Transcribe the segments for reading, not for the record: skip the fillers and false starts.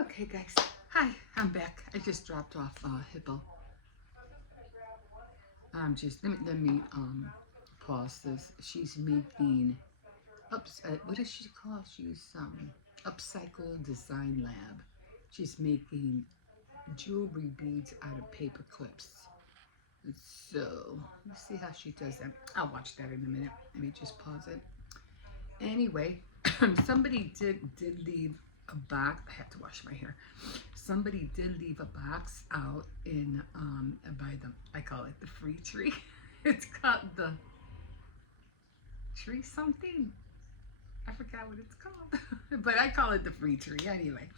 Okay, guys. Hi, I'm back. I just dropped off Hippo. Just let me pause this. She's making what is she called? She's upcycle design lab. She's making jewelry beads out of paper clips. So let's see how she does that. I'll watch that in a minute. Let me just pause it. Anyway, somebody did leave a box. I have to wash my hair. Somebody did leave a box out in by the, I call it the free tree. It's called the tree something. I forgot what it's called, but I call it the free tree anyway.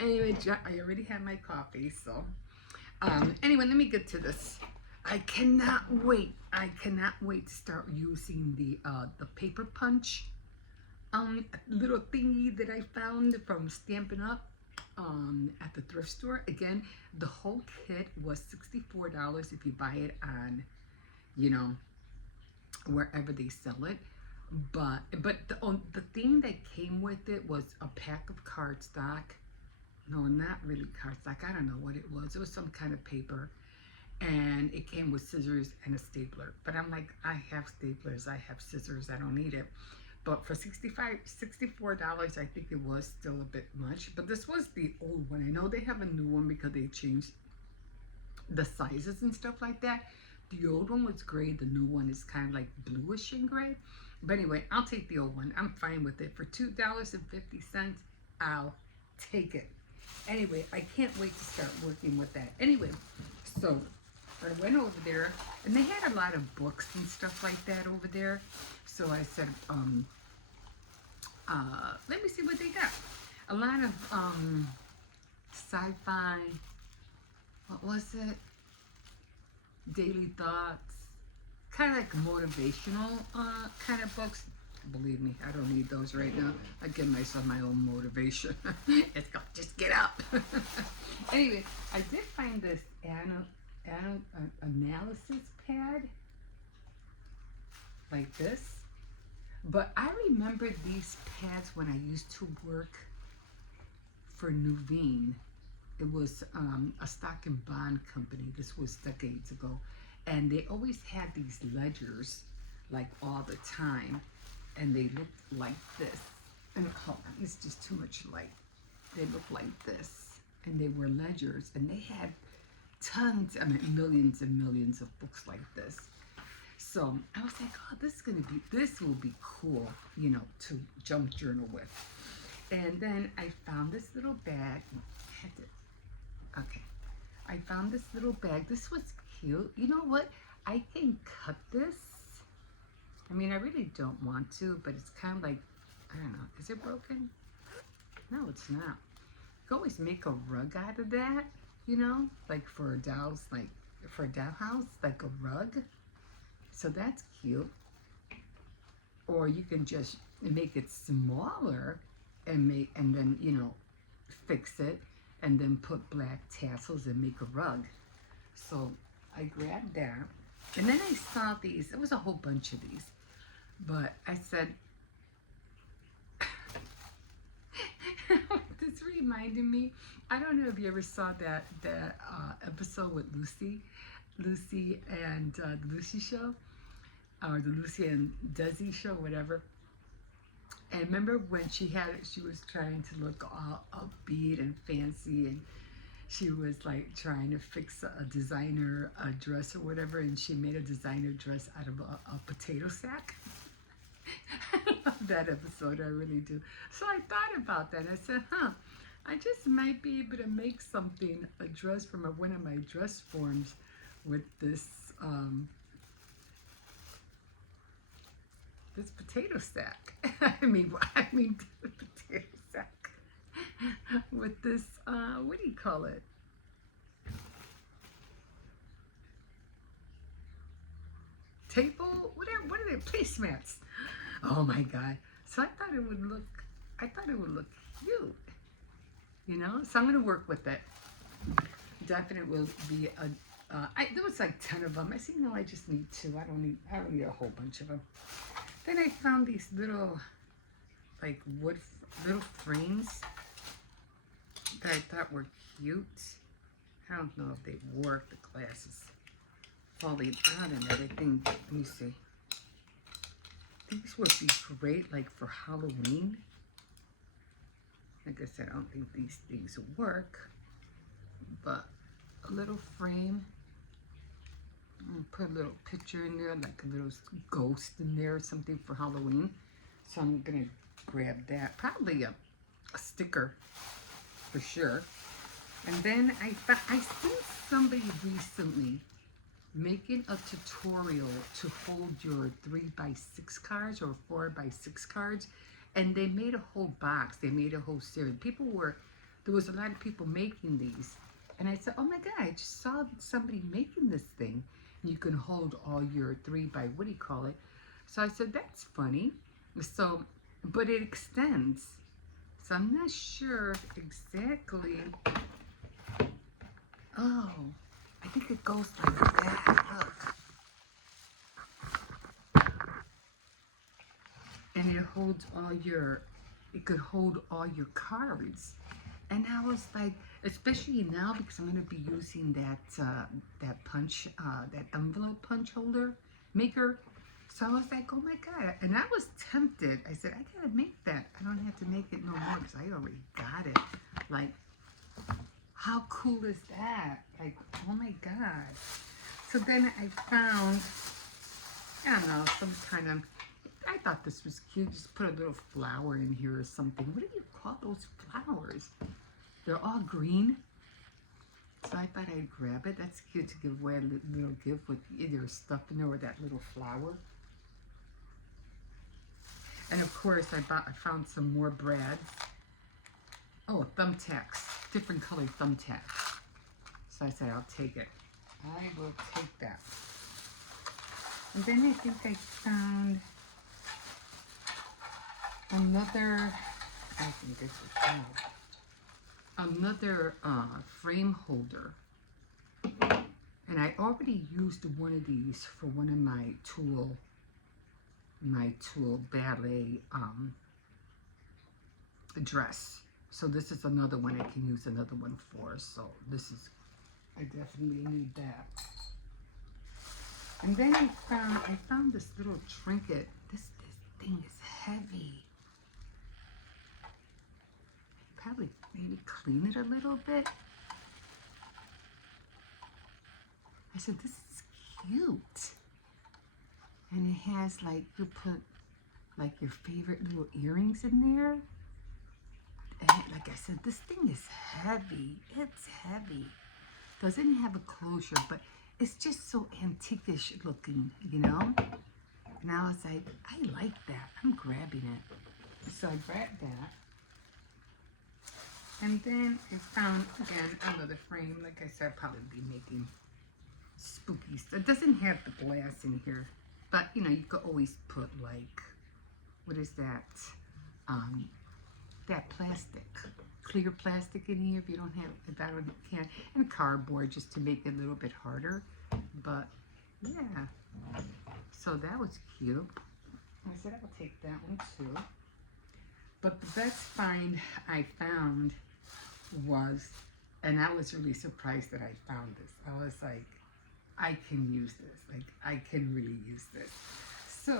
Anyway, I already had my coffee, so anyway, let me get to this. I cannot wait. I cannot wait to start using the paper punch little thingy that I found from Stampin' Up at the thrift store. Again, the whole kit was $64 if you buy it on, you know, wherever they sell it. But the thing that came with it was a pack of cardstock. No, not really cardstock. I don't know what it was. It was some kind of paper. And it came with scissors and a stapler. But I'm like, I have staplers, I have scissors, I don't need it. But for $64, I think it was still a bit much. But this was the old one. I know they have a new one because they changed the sizes and stuff like that. The old one was gray. The new one is kind of like bluish and gray. But anyway, I'll take the old one. I'm fine with it. For $2.50, I'll take it. Anyway, I can't wait to start working with that. Anyway, so I went over there, and they had a lot of books and stuff like that over there. So I said, let me see what they got. A lot of sci-fi, what was it? Daily thoughts, kind of like motivational kind of books. Believe me, I don't need those right now. I give myself my own motivation. It's go, just get up. Anyway, I did find this analysis pad like this. But I remember these pads when I used to work for Nuveen. It was a stock and bond company. This was decades ago. And they always had these ledgers like all the time. And they looked like this. And hold on, it's just too much light. They looked like this. And they were ledgers. And they had tons, I mean millions and millions of books like this. So I was like, oh, this will be cool, you know, to junk journal with. And then I found this little bag. I found this little bag. This was cute. You know what? I can cut this. I mean, I really don't want to, but it's kind of like, I don't know. Is it broken? No, it's not. You can always make a rug out of that, you know, like for a doll's, like for a dollhouse, like a rug. So that's cute. Or you can just make it smaller and then, you know, fix it and then put black tassels and make a rug. So I grabbed that. And then I saw these. There was a whole bunch of these. But I said, this reminded me, I don't know if you ever saw that episode with Lucy and the Lucy Show, or the Lucy and Desi Show, whatever. And remember when she was trying to look all upbeat and fancy, and she was like trying to fix a designer dress or whatever, and she made a designer dress out of a potato sack. I love that episode, I really do. So I thought about that. I said, I just might be able to make something, a dress from one of my dress forms with this this potato sack. I mean potato sack with this what do you call it? Table? What are they? Placemats. Oh my God! So I thought it would look cute, you know. So I'm gonna work with it. Definitely will be a. There was like 10 of them. I said, no, I just need 2. I don't need a whole bunch of them. Then I found these little, like little frames that I thought were cute. I don't know if they work, the glasses falling out and everything. Let me see. These would be great like for Halloween. Like I said, I don't think these things work, but a little frame. Put a little picture in there, like a little ghost in there or something for Halloween. So I'm gonna grab that. Probably a sticker for sure. And then I seen somebody recently making a tutorial to hold your 3x6 cards or 4x6 cards, and they made a whole box. They made a whole series. There was a lot of people making these, and I said, oh my God, I just saw somebody making this thing. You can hold all your 3x, what do you call it? So I said, that's funny. So, but it extends. So I'm not sure exactly. Oh, I think it goes like that. Look. And it could hold all your cards. And I was like, especially now because I'm going to be using that envelope punch holder maker. So I was like, oh my God. And I was tempted. I said, I got to make that. I don't have to make it no more because I already got it. Like, how cool is that? Like, oh my God. So then I found, I don't know, some kind of, I thought this was cute. Just put a little flower in here or something. What do you call those flowers? They're all green. So I thought I'd grab it. That's cute to give away, a little gift with either stuff in there or that little flower. And of course, I found some more brads. Oh, thumbtacks, different colored thumbtacks. So I said, I'll take it. I will take that. And then I think I found another, I think this is another frame holder. And I already used one of these for one of my Tool ballet dress. So this is another one I can use another one for. So this is, I definitely need that. And then I found this little trinket. This thing is heavy. Probably maybe clean it a little bit. I said, this is cute. And it has like, you put like your favorite little earrings in there. And like I said, this thing is heavy. It's heavy. Doesn't have a closure, but it's just so antique-ish looking, you know? And I was like, I like that. I'm grabbing it. So I grabbed that. And then I found, again, another frame. Like I said, I'll probably be making spooky stuff. It doesn't have the glass in here. But, you know, you could always put, like, what is that? That plastic. Clear plastic in here if you don't have, if I don't can. And cardboard just to make it a little bit harder. But, yeah. So that was cute. I said I'll take that one too. But the best find I found was, and I was really surprised that I found this. I was like, I can use this. Like, I can really use this. So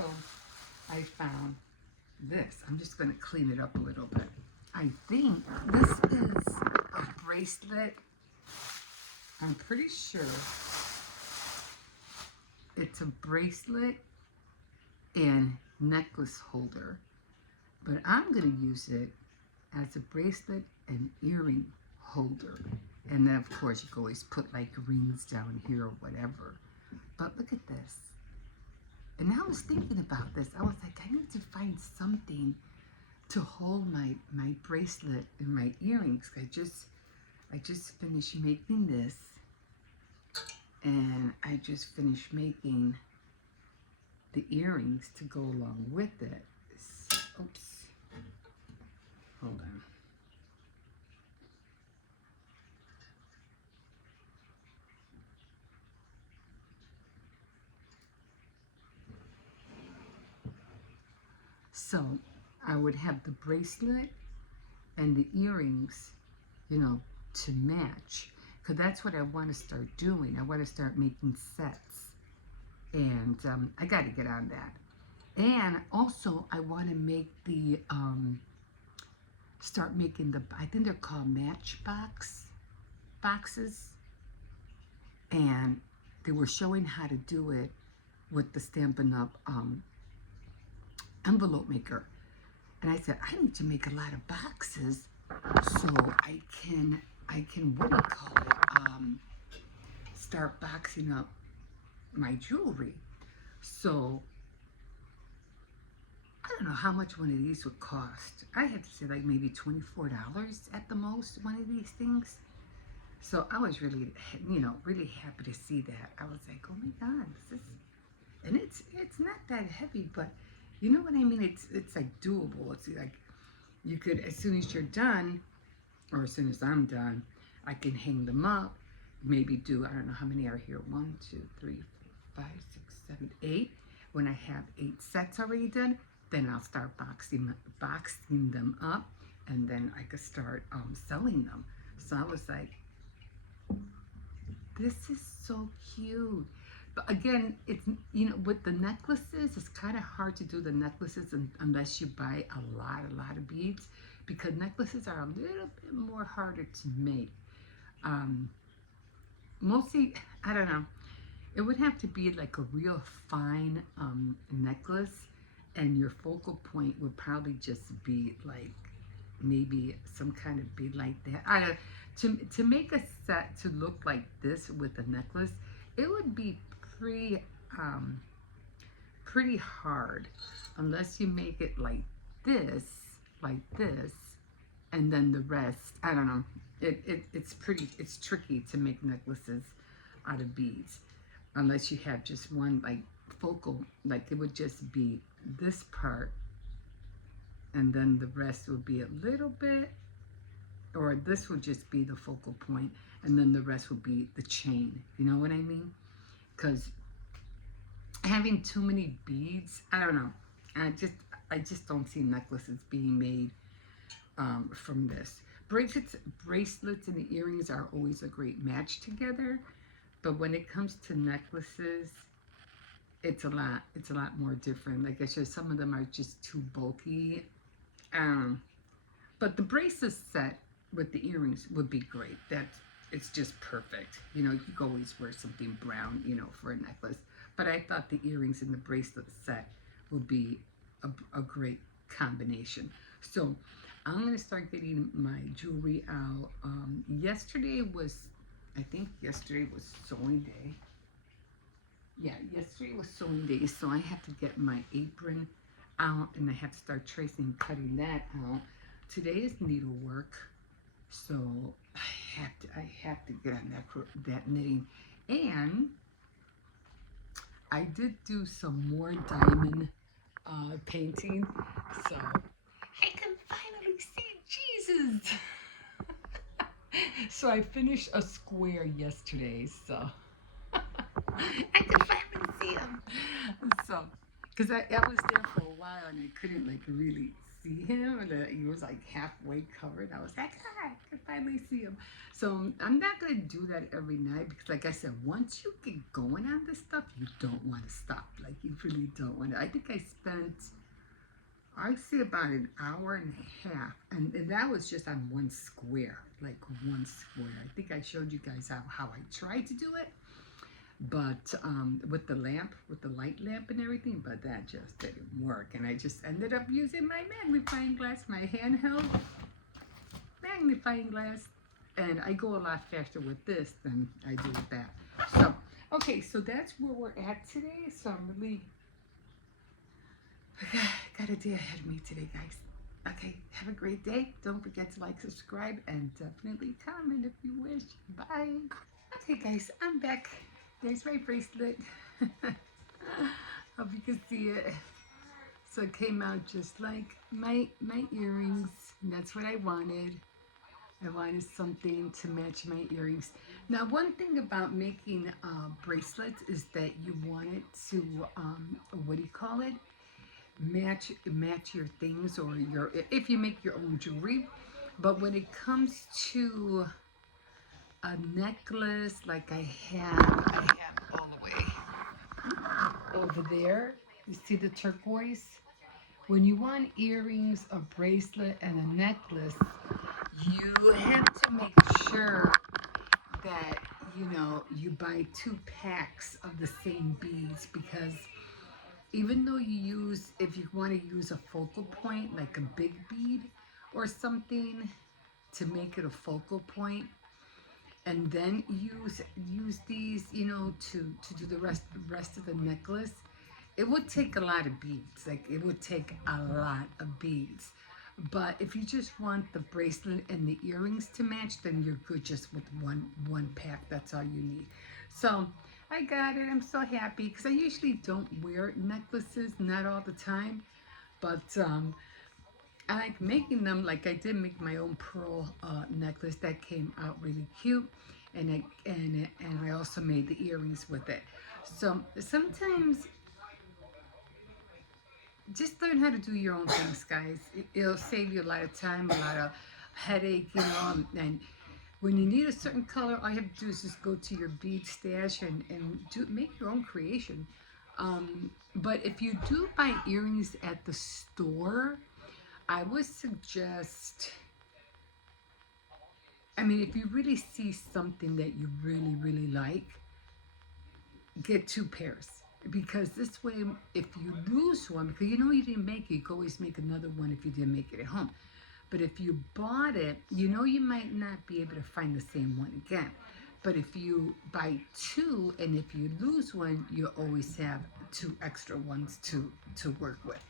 I found this. I'm just going to clean it up a little bit. I think this is a bracelet. I'm pretty sure it's a bracelet and necklace holder. But I'm going to use it as a bracelet and earring holder. And then, of course, you can always put, like, rings down here or whatever. But look at this. And I was thinking about this. I was like, I need to find something to hold my bracelet and my earrings. I just finished making this. And I just finished making the earrings to go along with it. Oops. Hold on. So I would have the bracelet and the earrings you know, to match. Because that's what I want to start doing. I want to start making sets. And I got to get on that. And also, I want to make the, start making the, I think they're called matchbox boxes. And they were showing how to do it with the Stampin' Up! Envelope maker. And I said, I need to make a lot of boxes so I can what do you call it? Start boxing up my jewelry. So I don't know how much one of these would cost. I had to say like maybe $24 at the most, one of these things. So I was really, really happy to see that. I was like, oh my God, this is, and it's not that heavy, but you know what I mean? It's like doable. It's like you could, as soon as you're done, or as soon as I'm done, I can hang them up. Maybe do, I don't know how many are here. 1, 2, 3, 4, 5, 6, 7, 8. When I have 8 sets already done, then I'll start boxing them up, and then I could start selling them. So I was like, this is so cute. But again, it's, with the necklaces, it's kind of hard to do the necklaces unless you buy a lot of beads, because necklaces are a little bit more harder to make. Mostly, I don't know, it would have to be like a real fine necklace, and your focal point would probably just be like maybe some kind of bead like that. I don't, to make a set to look like this with a necklace, it would be pretty hard unless you make it like this, and then the rest, I don't know. It's tricky to make necklaces out of beads unless you have just one like focal, like it would just be this part, and then the rest would be a little bit, or this would just be the focal point, and then the rest would be the chain. You know what I mean? Because having too many beads, I don't know. I just don't see necklaces being made from this. Bracelets and earrings are always a great match together, but when it comes to necklaces, it's a lot more different. Like I said, some of them are just too bulky. But the bracelet set with the earrings would be great. It's just perfect. You could always wear something brown, for a necklace. But I thought the earrings and the bracelet set would be a great combination. So I'm going to start getting my jewelry out. I think yesterday was sewing day. Yeah, yesterday was sewing day, so I have to get my apron out, and I have to start tracing and cutting that out. Today is needlework, so I have to get on that knitting. And I did do some more diamond painting, so I can finally see Jesus. So I finished a square yesterday, so I can finally see him. So, because I was there for a while and I couldn't like really see him, and he was like halfway covered. I was like, I can finally see him. So I'm not gonna do that every night, because, like I said, once you get going on this stuff, you don't want to stop. Like, you really don't want to. I think I spent, I'd say, about an hour and a half, and that was just on one square, like one square. I think I showed you guys how I tried to do it, but with the light lamp and everything, but that just didn't work, and I just ended up using my magnifying glass, my handheld magnifying glass, and I go a lot faster with this than I do with that. So, okay, so that's where we're at today. So I'm really, got a day ahead of me today, guys. Okay, have a great day. Don't forget to like, subscribe, and definitely comment if you wish. Bye. Okay, guys, I'm back. There's my bracelet. Hope you can see it. So it came out just like my earrings. And that's what I wanted. I wanted something to match my earrings. Now, one thing about making bracelets is that you want it to, what do you call it? Match your things, or if you make your own jewelry, But when it comes to a necklace like I have all the way over there. You see the turquoise? When you want earrings, a bracelet, and a necklace, you have to make sure that you buy 2 packs of the same beads, because even though if you want to use a focal point like a big bead or something to make it a focal point, and then use these, to do the rest of the necklace, it would take a lot of beads. Like, it would take a lot of beads. But if you just want the bracelet and the earrings to match, then you're good just with one pack. That's all you need. So I got it. I'm so happy because I usually don't wear necklaces, not all the time. But I like making them. Like, I did make my own pearl necklace that came out really cute, and I also made the earrings with it. So sometimes just learn how to do your own things, guys. It'll save you a lot of time, a lot of headache, and when you need a certain color, all you have to do is just go to your bead stash and make your own creation. But if you do buy earrings at the store, I would suggest, I mean, if you really see something that you really, really like, get 2 pairs. Because this way, if you lose one, because you didn't make it, you can always make another one if you didn't make it at home. But if you bought it, you might not be able to find the same one again. But if you buy 2, and if you lose one, you always have 2 extra ones to work with.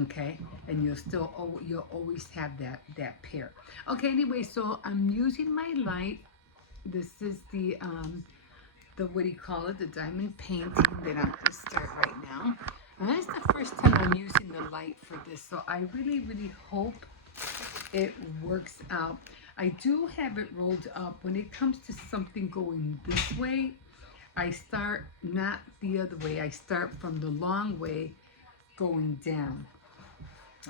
Okay, and you'll always have that pair. Okay, anyway, so I'm using my light. This is the what do you call it, the diamond painting that I'm going to start right now. And that's the first time I'm using the light for this, so I really, really hope it works out. I do have it rolled up. When it comes to something going this way, I start not the other way. I start from the long way going down.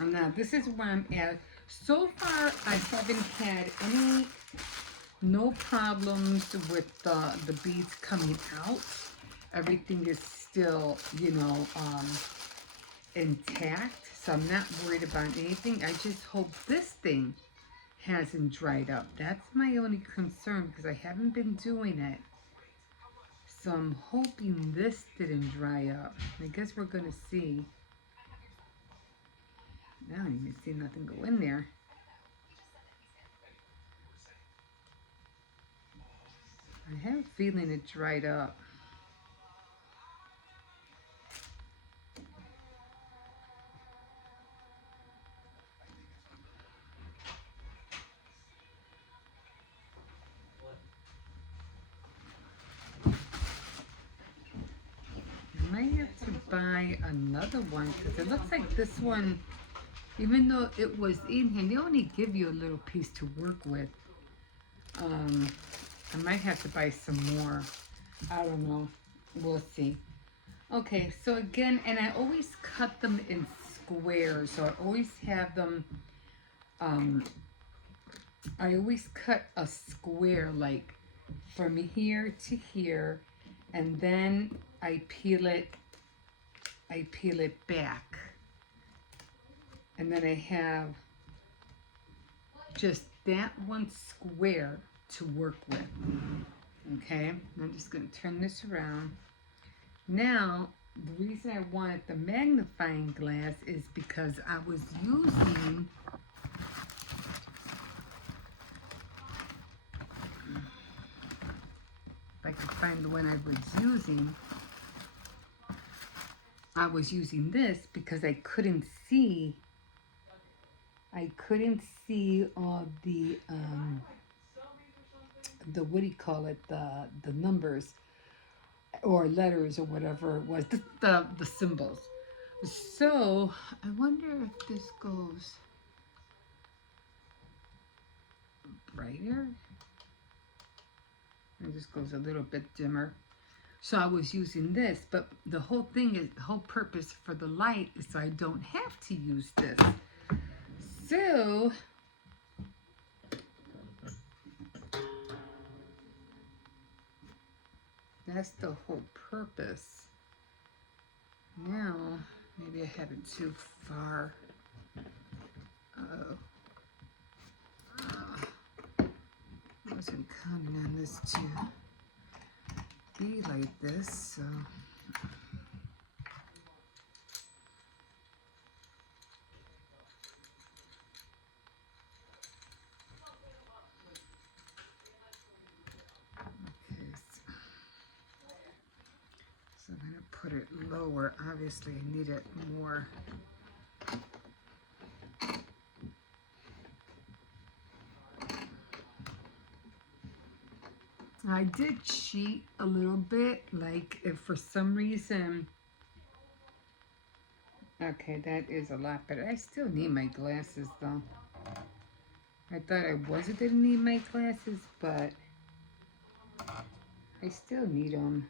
And now this is where I'm at. So far, I haven't had no problems with the beads coming out. Everything is still, intact. So I'm not worried about anything. I just hope this thing hasn't dried up. That's my only concern, because I haven't been doing it. So I'm hoping this didn't dry up. I guess we're going to see. I don't even see nothing go in there. I have a feeling it dried up. I might have to buy another one, because it looks like this one, even though it was in here, they only give you a little piece to work with. I might have to buy some more. I don't know. We'll see. Okay, so again, and I always cut them in squares. So I always have them, I always cut a square, like from here to here, and then I peel it back. And then I have just that one square to work with. Okay, I'm just going to turn this around. Now, the reason I wanted the magnifying glass is because I was using, if I could find the one I was using this because I couldn't see all the what do you call it, the numbers or letters or whatever it was, the symbols. So I wonder if this goes brighter. It just goes a little bit dimmer. So I was using this, but the whole purpose for the light is so I don't have to use this. So That's the whole purpose. Now, maybe I have it too far. Uh-oh. I wasn't counting on this to be like this, so. Okay, so I'm going to put it lower. Obviously, I need it more. I did cheat a little bit, like if for some reason, okay, that is a lot better. I still need my glasses though. I thought I wasn't gonna need my glasses, but I still need them.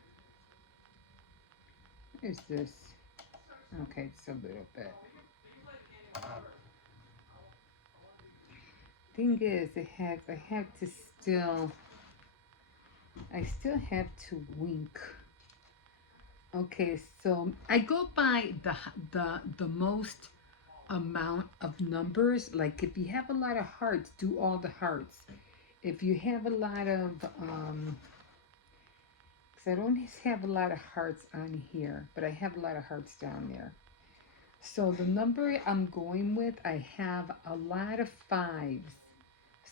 What is this? Okay, it's a little bit. Thing is, I still have to wink. Okay, so I go by the most amount of numbers. Like if you have a lot of hearts, do all the hearts. If you have a lot of because I don't have a lot of hearts on here, but I have a lot of hearts down there. So the number I'm going with, I have a lot of fives.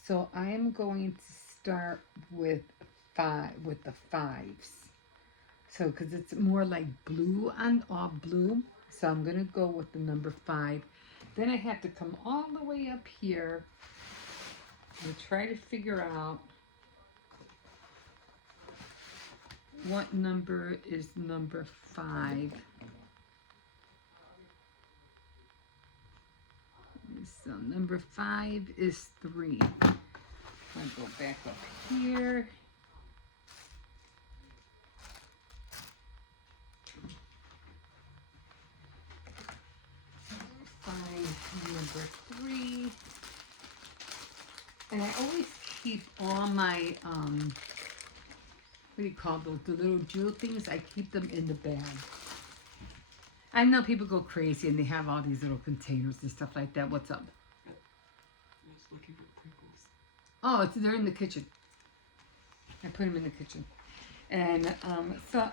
So I am going to start with the fives. So because it's more like blue and all blue. So I'm going to go with the number 5. Then I have to come all the way up here and try to figure out what number is number 5. So number 5 is 3. I'll go back up here. Find number 3. And I always keep all my, what do you call those, the little jewel things? I keep them in the bag. I know people go crazy and they have all these little containers and stuff like that. What's up? I was looking for Pringles. Oh, they're in the kitchen. I put them in the kitchen. And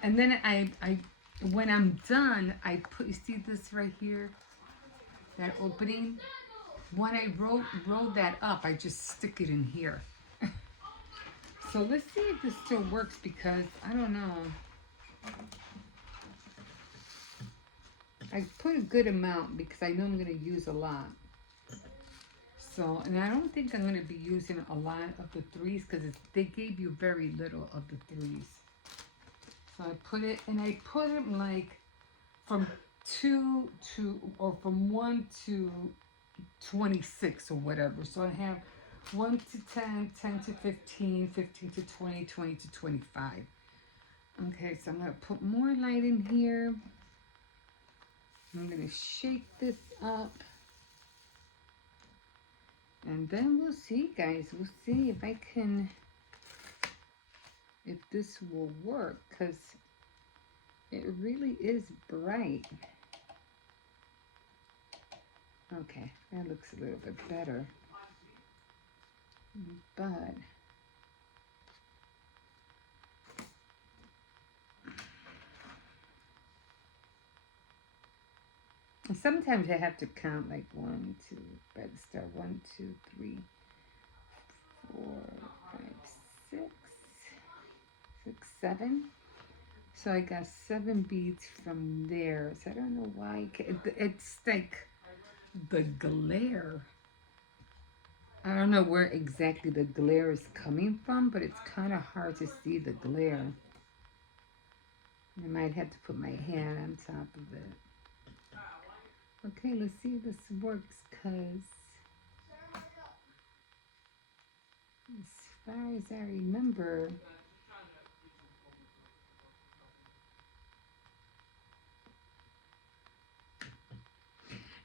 and then I when I'm done, I put, you see this right here? That opening? When I roll that up, I just stick it in here. So let's see if this still works because I don't know. I put a good amount because I know I'm going to use a lot. So, and I don't think I'm going to be using a lot of the 3s because they gave you very little of the 3s. So I put it, and I put them like from 2 to, or from 1 to 26 or whatever. So I have 1 to 10, 10 to 15, 15 to 20, 20 to 25. Okay, so I'm going to put more light in here. I'm going to shake this up. And then we'll see, guys. We'll see if I can, if this will work, because it really is bright. Okay, that looks a little bit better. But sometimes I have to count like 1, 2, but start 1, 2, 3, 4, 5, 6, 6, 7. So I got 7 beads from there. So I don't know why. It's like the glare. I don't know where exactly the glare is coming from, but it's kind of hard to see the glare. I might have to put my hand on top of it. Okay, let's see if this works, because as far as I remember,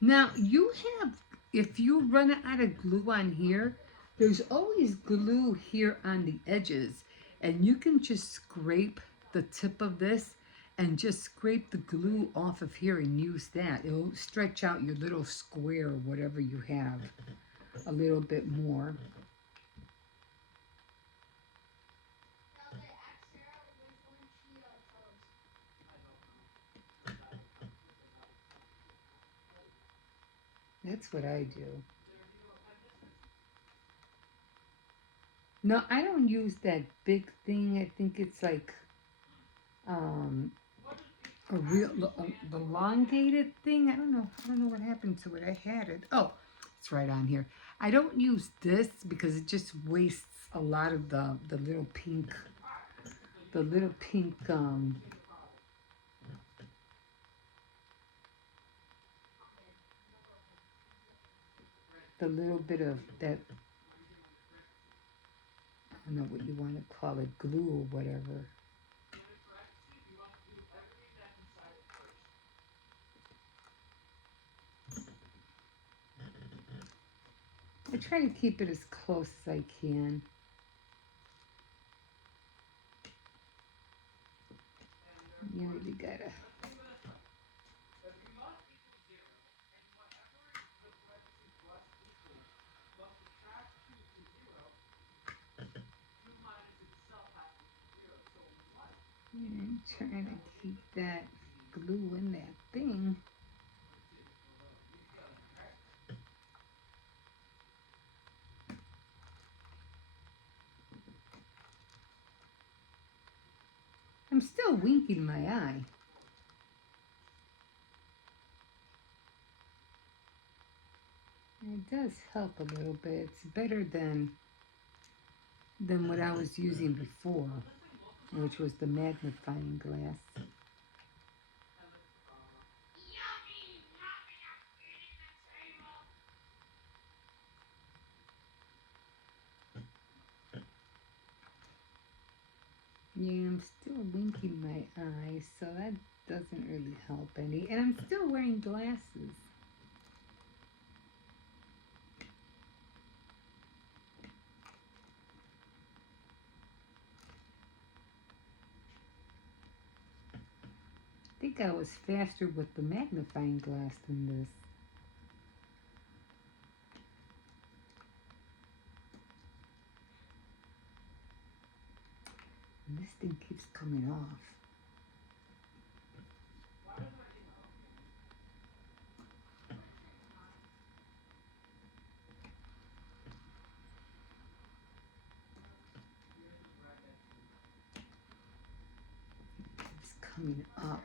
now you have, if you run out of glue on here, there's always glue here on the edges, and you can just scrape the tip of this and just scrape the glue off of here and use that. It'll stretch out your little square or whatever you have a little bit more. That's what I do. No, I don't use that big thing. I think it's like um, a real the elongated thing. I don't know. I don't know what happened to it. I had it. Oh, it's right on here. I don't use this because it just wastes a lot of the little pink, the little pink the little bit of that. I don't know what you want to call it, glue or whatever. I try to keep it as close as I can. You really gotta. I'm trying to keep that glue in that thing. I'm still winking my eye. It does help a little bit. It's better than what I was using before, which was the magnifying glass. Yeah, I'm still winking my eye, so that doesn't really help any. And I'm still wearing glasses. I think I was faster with the magnifying glass than this. And this thing keeps coming off. It's coming up.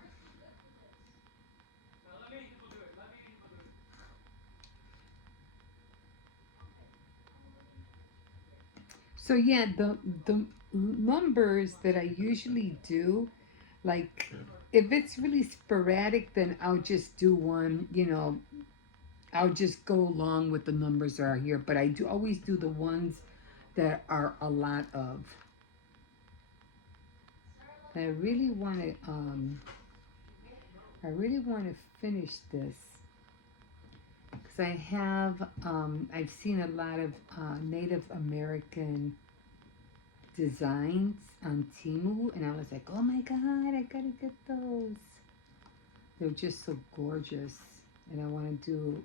So yeah, the numbers that I usually do, like if it's really sporadic, then I'll just do one. I'll just go along with the numbers that are here. But I do always do the ones that are a lot of. I really want to. I really want to finish this because I have. I've seen a lot of Native American designs on Temu, and I was like, oh my god, I gotta get those. They're just so gorgeous, and I want to do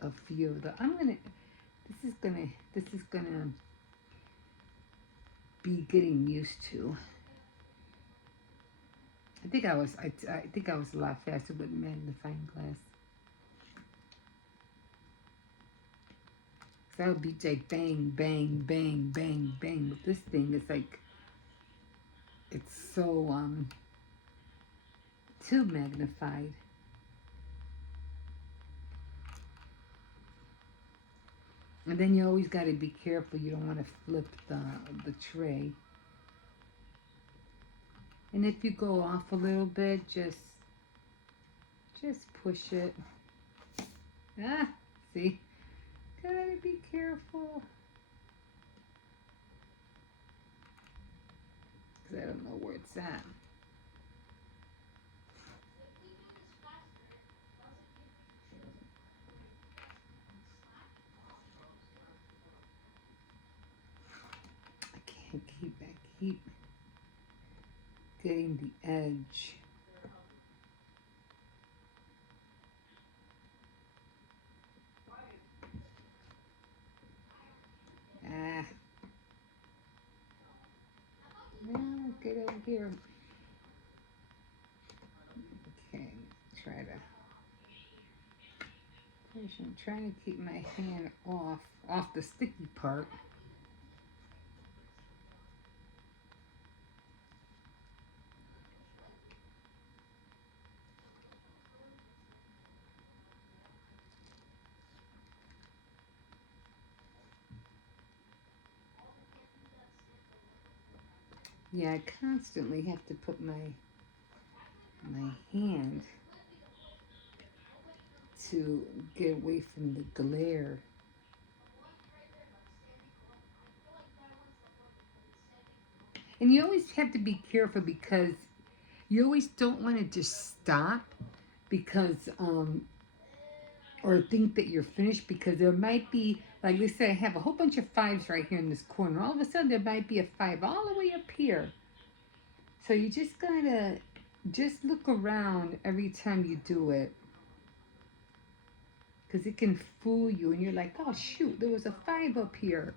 a few of the. This is gonna be getting used to. I think I was a lot faster with magnifying glass. So that would be like bang, bang, bang, bang, bang. With this thing, it's like it's so too magnified. And then you always got to be careful. You don't want to flip the tray. And if you go off a little bit, just push it. Ah, see? Gotta be careful. Because I don't know where it's at. I can't keep. getting the edge. Ah, now get over here. Okay, try to. I'm trying to keep my hand off the sticky part. Yeah, I constantly have to put my hand to get away from the glare. And you always have to be careful because you always don't want to just stop because or think that you're finished, because there might be, like they say, I have a whole bunch of fives right here in this corner. All of a sudden there might be a five all the way up here. So you just gotta just look around every time you do it, because it can fool you and you're like, oh shoot, there was a five up here.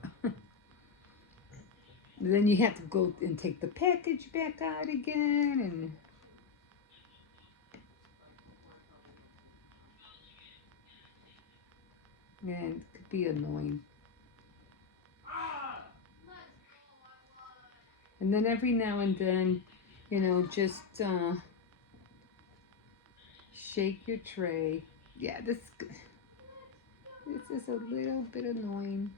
Then you have to go and take the package back out again, and it could be annoying. And then every now and then, just shake your tray. Yeah, this is a little bit annoying.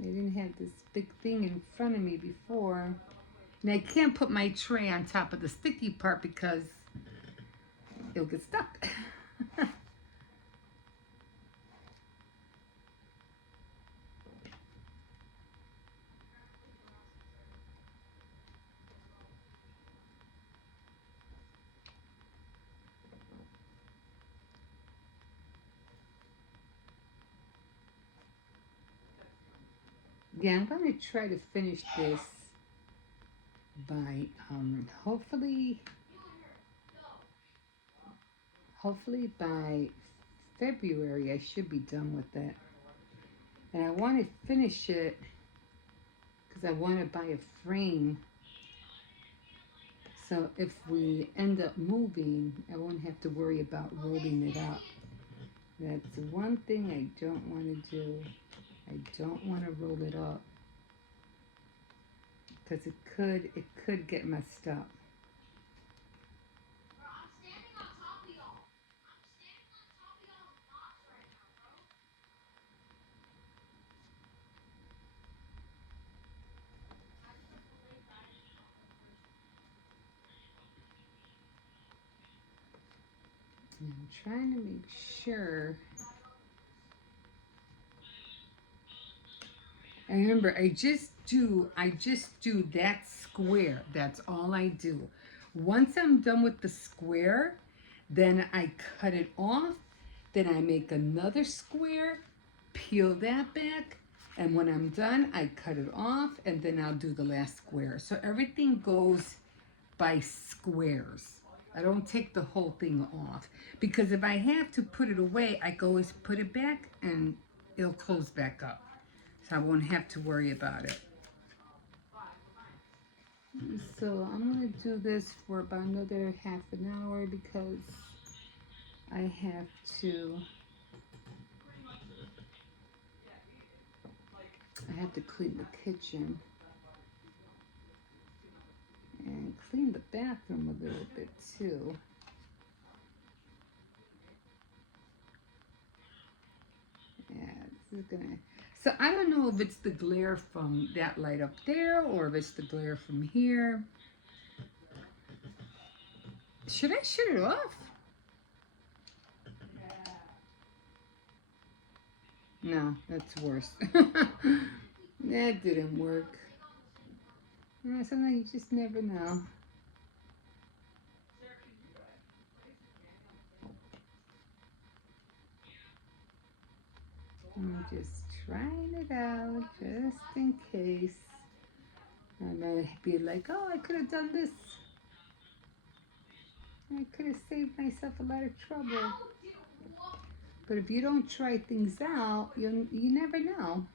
I didn't have this big thing in front of me before. And I can't put my tray on top of the sticky part because it'll get stuck. Yeah, I'm going to try to finish this by hopefully by February I should be done with that. And I want to finish it because I want to buy a frame. So if we end up moving, I won't have to worry about rolling it up. That's one thing I don't want to do. I don't want to roll it up because it could get messed up. I'm trying to make sure. And remember, I just do that square. That's all I do. Once I'm done with the square, then I cut it off. Then I make another square, peel that back, and when I'm done, I cut it off, and then I'll do the last square. So everything goes by squares. I don't take the whole thing off, because if I have to put it away, I can always put it back and it'll close back up. So I won't have to worry about it. So I'm going to do this for about another half an hour because I have to clean the kitchen and clean the bathroom a little bit too. Yeah, this is gonna. So I don't know if it's the glare from that light up there or if it's the glare from here. Should I shut it off? No, that's worse. That didn't work. Sometimes you just never know. I'm just trying it out just in case. And then be like, oh, I could have done this. I could have saved myself a lot of trouble. But if you don't try things out, you never know.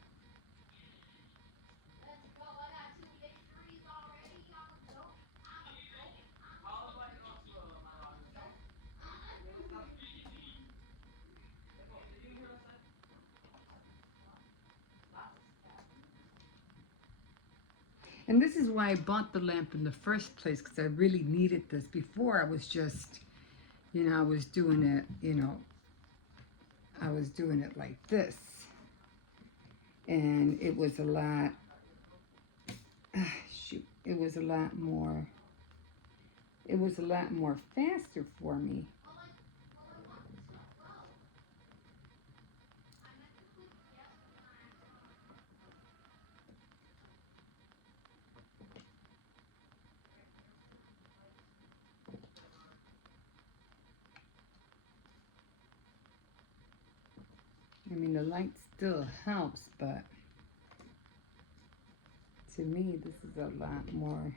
And this is why I bought the lamp in the first place, because I really needed this. Before I was just, I was doing it, I was doing it like this. And it was a lot, it was a lot more, faster for me. I mean, the light still helps, but to me, this is a lot more,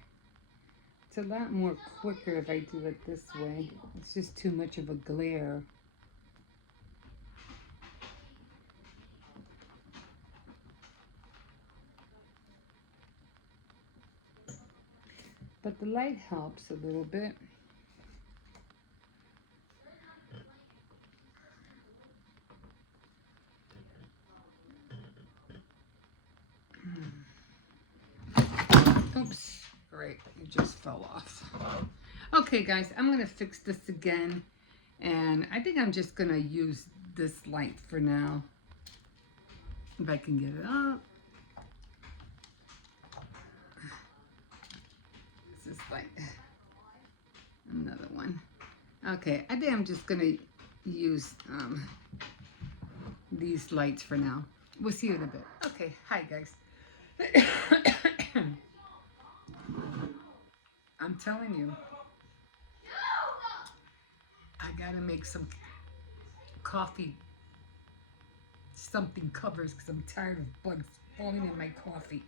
it's a lot more quicker if I do it this way. It's just too much of a glare. But the light helps a little bit. Oops, great, it just fell off. Okay guys, I'm gonna fix this again, and I think I'm just gonna use this light for now. If I can get it up. This is like another one. Okay, I think I'm just gonna use these lights for now. We'll see you in a bit. Okay, hi guys. I'm telling you, I gotta make some coffee, something covers, because I'm tired of bugs falling in my coffee,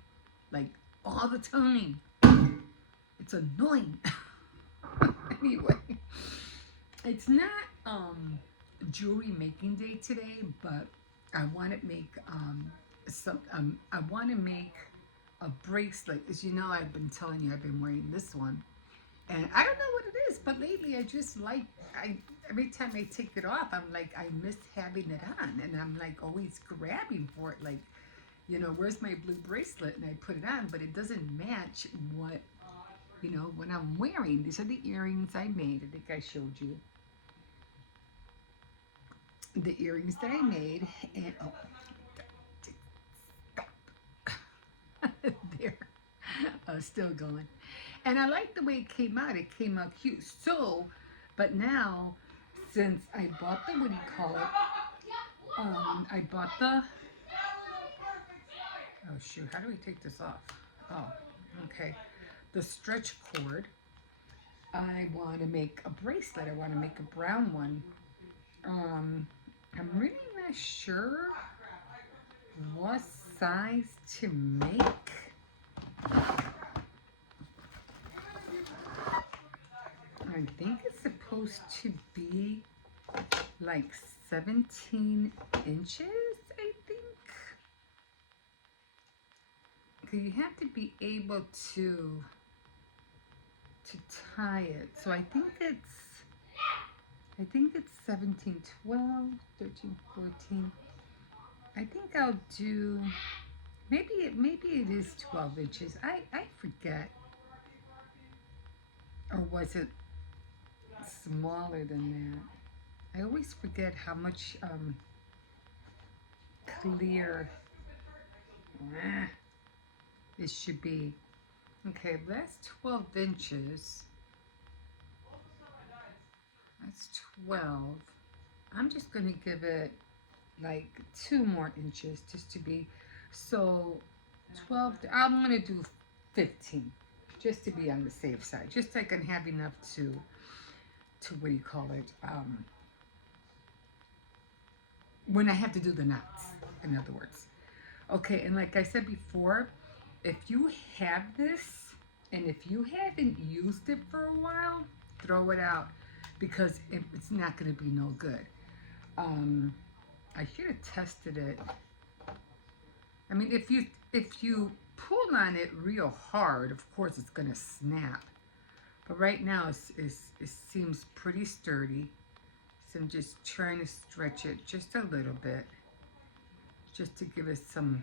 like all the time. It's annoying. Anyway, it's not jewelry making day today, but I want to make I want to make a bracelet. As you know, I've been telling you I've been wearing this one, and I don't know what it is, but lately I just like, every time I take it off, I'm like, I miss having it on, and I'm like always grabbing for it, like, where's my blue bracelet? And I put it on, but it doesn't match what, what I'm wearing. These are the earrings I made. I think I showed you the earrings that I made, and there, still going. And I like the way it came out. It came out cute. So, but now, since I bought the, what do you call it? I bought the, oh shoot, how do we take this off? Oh, okay. The stretch cord. I want to make a bracelet. I want to make a brown one. I'm really not sure what size to make. I think it's supposed to be like 17 inches, I think. Because you have to be able to tie it. So I think it's 17, 12, 13, 14. I think I'll do, maybe it is 12 inches. I forget. Or was it smaller than that? I always forget how much clear this should be. Okay, that's 12 inches. That's 12. I'm just going to give it like 2 more inches just to be, so 12, I'm going to do 15 just to be on the safe side, just so I can have enough to what do you call it, when I have to do the knots, in other words. Okay, and like I said before, if you have this and if you haven't used it for a while, throw it out because it's not going to be no good. Um, I should have tested it. I mean, if you pull on it real hard, of course it's going to snap. But right now it seems pretty sturdy. So I'm just trying to stretch it just a little bit, just to give it some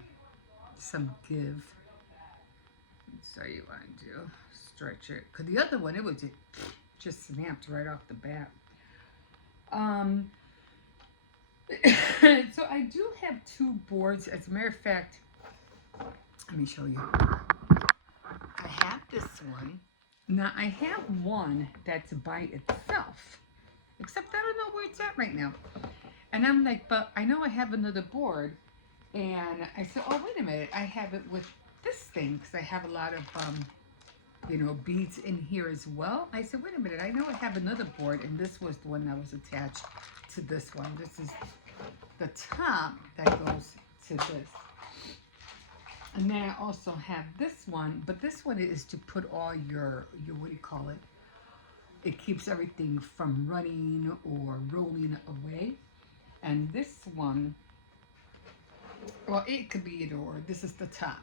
give. So you want to do stretch it, because the other one it was just snapped right off the bat. Um, so I do have two boards. As a matter of fact, let me show you. I have this one. Now I have one that's by itself, except I don't know where it's at right now. And I'm like, but I know I have another board. And I said, oh, wait a minute. I have it with this thing because I have a lot of, beads in here as well. I said, wait a minute. I know I have another board. And this was the one that was attached to this one. This is the top that goes to this. And then I also have this one. But this one is to put all your what do you call it? It keeps everything from running or rolling away. And this one, well, it could be either or. This is the top.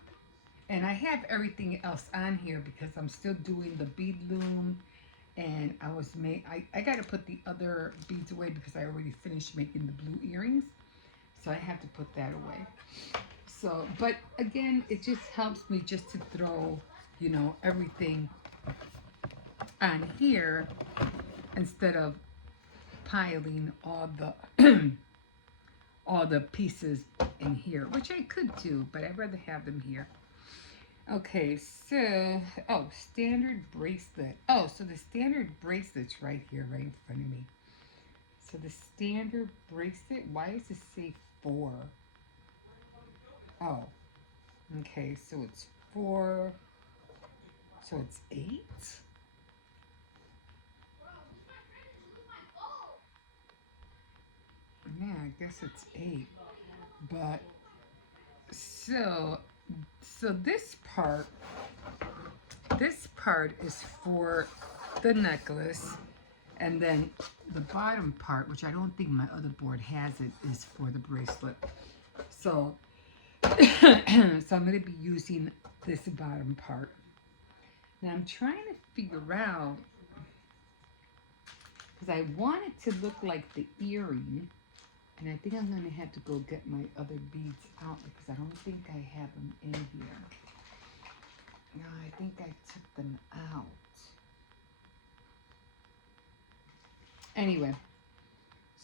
And I have everything else on here because I'm still doing the bead loom. And I got to put the other beads away because I already finished making the blue earrings. So I have to put that away. So, but again, it just helps me just to throw, everything on here instead of piling all the all the pieces in here, which I could do, but I'd rather have them here. Okay, so, standard bracelet. Oh, so the standard bracelet's right here, right in front of me. So the standard bracelet, why does it say 4? Oh, okay, so it's 4, so it's 8? Yeah, I guess it's 8. But, so this part is for the necklace, and then the bottom part, which I don't think my other board has it, is for the bracelet. So, so I'm going to be using this bottom part. Now I'm trying to figure out, because I want it to look like the earring, and I think I'm going to have to go get my other beads out because I don't think I have them in here. No, I think I took them out. Anyway,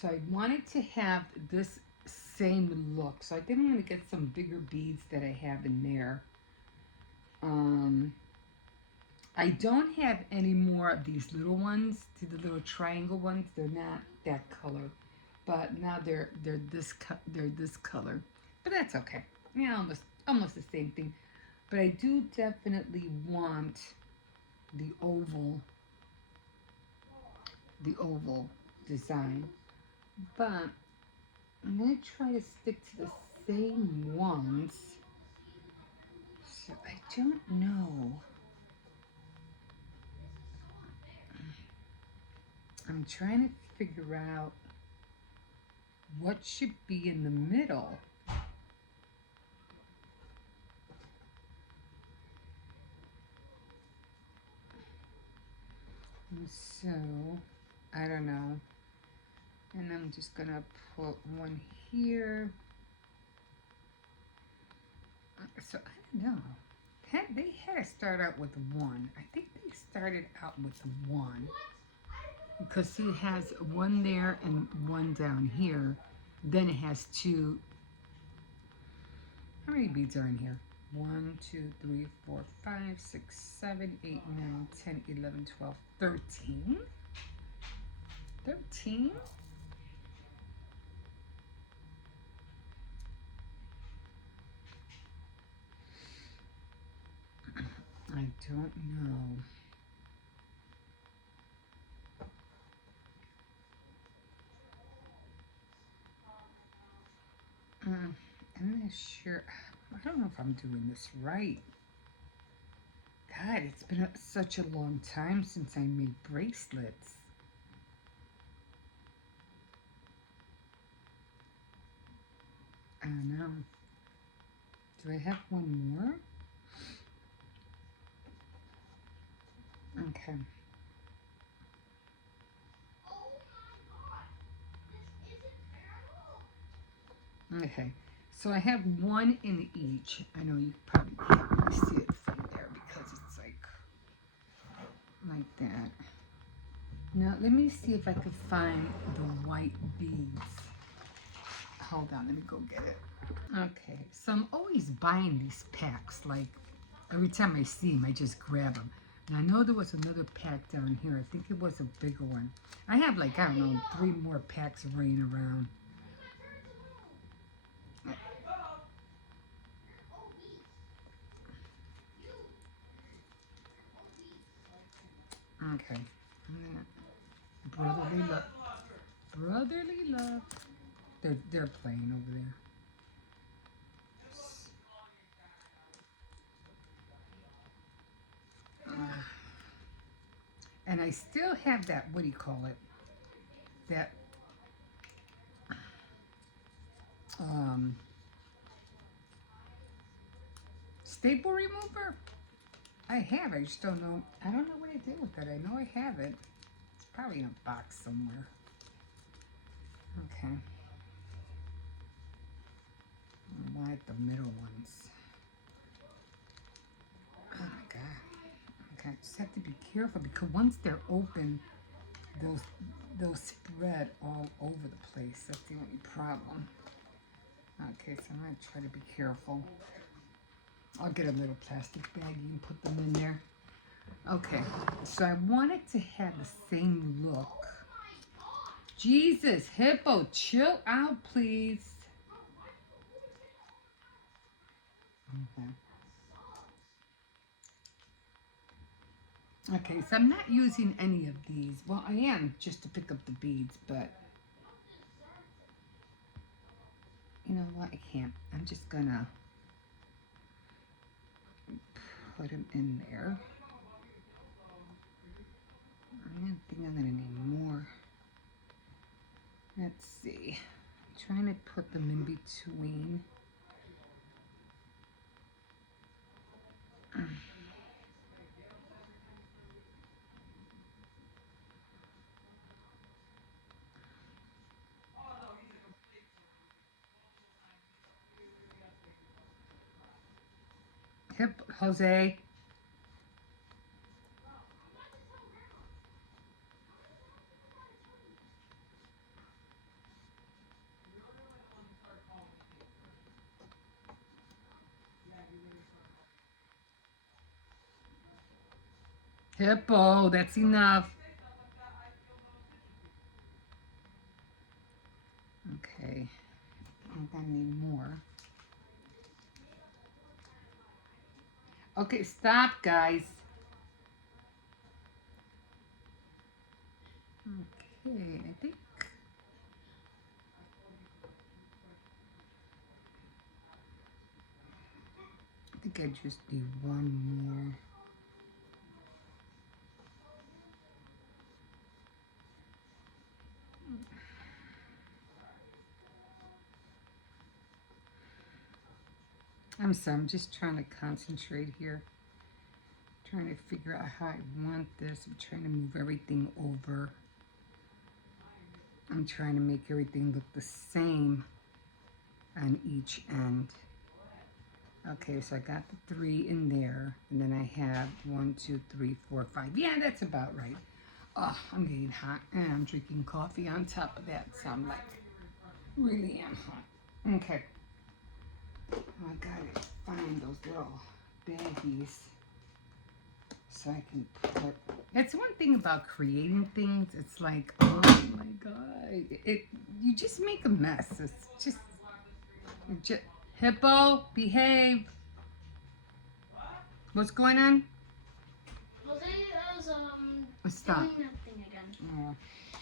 so I wanted to have this same look. So I think I'm going to get some bigger beads that I have in there. I don't have any more of these little ones, the little triangle ones. They're not that color, but now they're this color. But that's okay. Yeah, almost the same thing. But I do definitely want the oval design. But I'm going to try to stick to the same ones. So I don't know. I'm trying to figure out what should be in the middle. And so, I don't know. And I'm just going to put one here. So, I don't know. They had to start out with 1. I think they started out with 1. Because he has 1 there and 1 down here. Then it has 2. How many beads are in here? 1, 2, 3, 4, 5, 6, 7, 8, 9, 10, 11, 12, 13. 13? I don't know. I'm not sure. I don't know if I'm doing this right. God, it's been such a long time since I made bracelets. I don't know. Do I have one more? Okay. Okay. So I have one in each. I know you probably can't really see it from there because it's like that. Now let me see if I can find the white beads. Hold on, let me go get it. Okay, so I'm always buying these packs. Like every time I see them, I just grab them. And I know there was another pack down here. I think it was a bigger one. I have like, I don't know, 3 more packs laying around. Okay. Brotherly love. Brotherly love. They're playing over there. And I still have that, what do you call it? That um, staple remover. I have. I just don't know. I don't know what I did with it. I know I have it. It's probably in a box somewhere. Okay. I like the middle ones. Oh my god. Okay, I just have to be careful because once they're open, they'll spread all over the place. That's the only problem. Okay, so I'm gonna try to be careful. I'll get a little plastic baggie and put them in there. Okay, so I want it to have the same look. Jesus, Hippo, chill out, please. Okay. Okay, so I'm not using any of these. Well, I am just to pick up the beads, but you know what? I can't. I'm just gonna put them in there. I don't think I'm gonna need more. Let's see. I'm trying to put them in between. Jose. Hippo, that's enough. Okay, I'm gonna need more. Okay, stop, guys. Okay, I think I just need one more. I'm sorry, I'm just trying to concentrate here. Trying to figure out how I want this. I'm trying to move everything over. I'm trying to make everything look the same on each end. Okay, so I got the 3 in there, and then I have 1, 2, 3, 4, 5. Yeah, that's about right. Oh, I'm getting hot, and I'm drinking coffee on top of that, so I'm like, really am hot. Okay. Oh, I gotta find those little baggies so I can put. That's one thing about creating things. It's like, oh my god, you just make a mess. It's just Hippo, behave. What's going on? Jose is Stop. doing nothing again.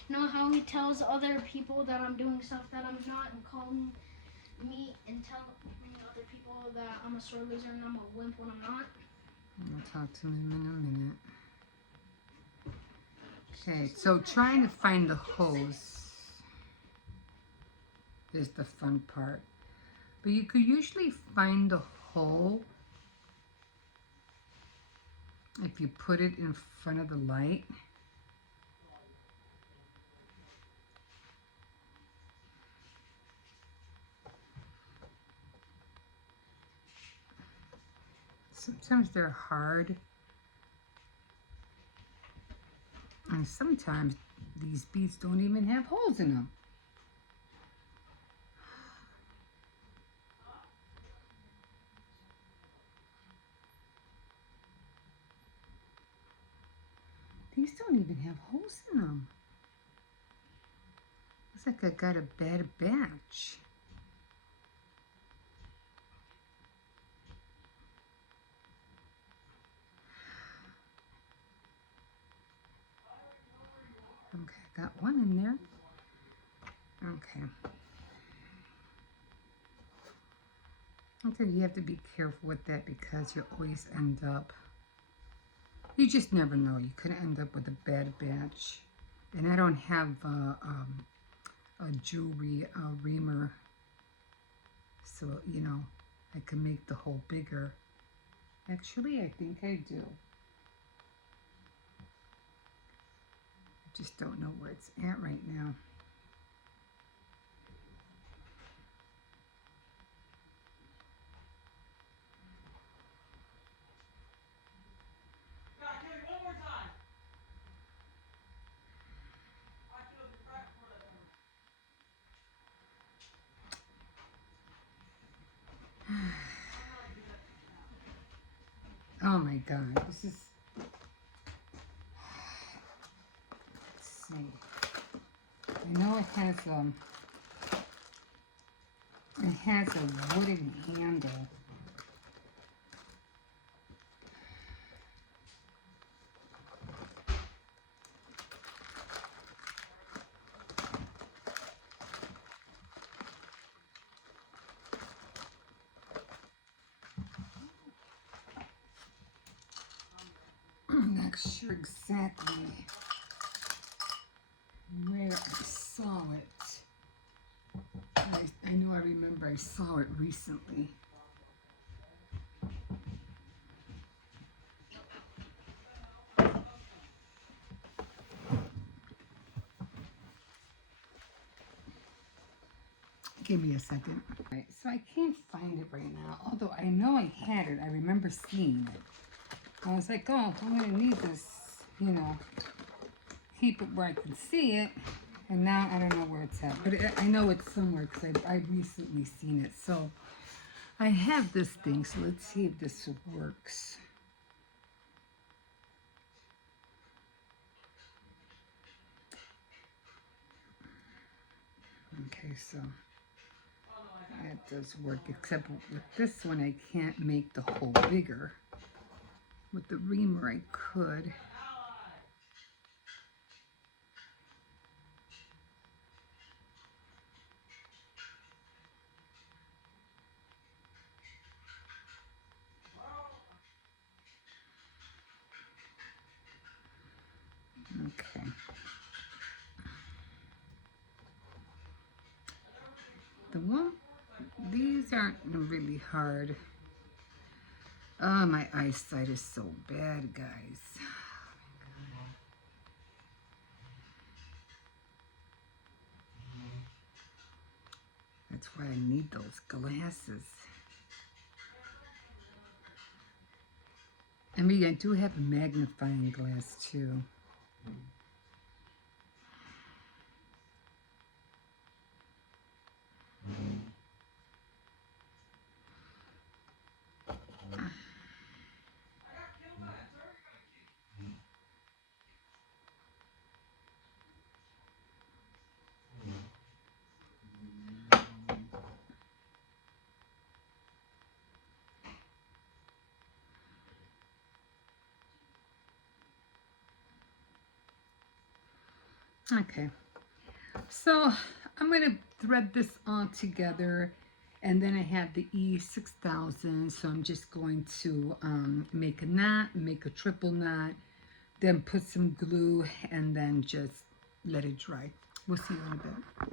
You know how he tells other people that I'm doing stuff that I'm not, and calling me and telling other people that I'm a sore loser and I'm a wimp when I'm not? I'll talk to him in a minute. Okay, so trying to find the hose is the fun part. But you could usually find the hole if you put it in front of the light. Sometimes they're hard. And sometimes these beads don't even have holes in them. These don't even have holes in them. Looks like I got a bad batch. Okay, got one in there. Okay. I think you have to be careful with that because you always end up, you just never know. You could end up with a bad batch. And I don't have a jewelry reamer, so, you know, I can make the hole bigger. Actually, I think I do. I just don't know where it's at right now. Oh my God, this is, let's see. I know it has a wooden handle. I'm not sure exactly where I saw it. I know I remember I saw it recently. Give me a second. All right, so I can't find it right now, although I know I had it. I remember seeing it. I was like, oh, I'm gonna need this, you know, keep it where I can see it. And now I don't know where it's at, but I know it's somewhere because I've recently seen it. So I have this thing, so let's see if this works. Okay, so that does work, except with this one I can't make the hole bigger. With the reamer I could. Okay. These aren't really hard. Oh, my eyesight is so bad, guys. That's why I need those glasses. I mean, I do have a magnifying glass too. Okay, so I'm going to thread this all together And then I have the E6000, so I'm just going to make a knot, make a triple knot, then put some glue, and then just let it dry. We'll see you in a bit.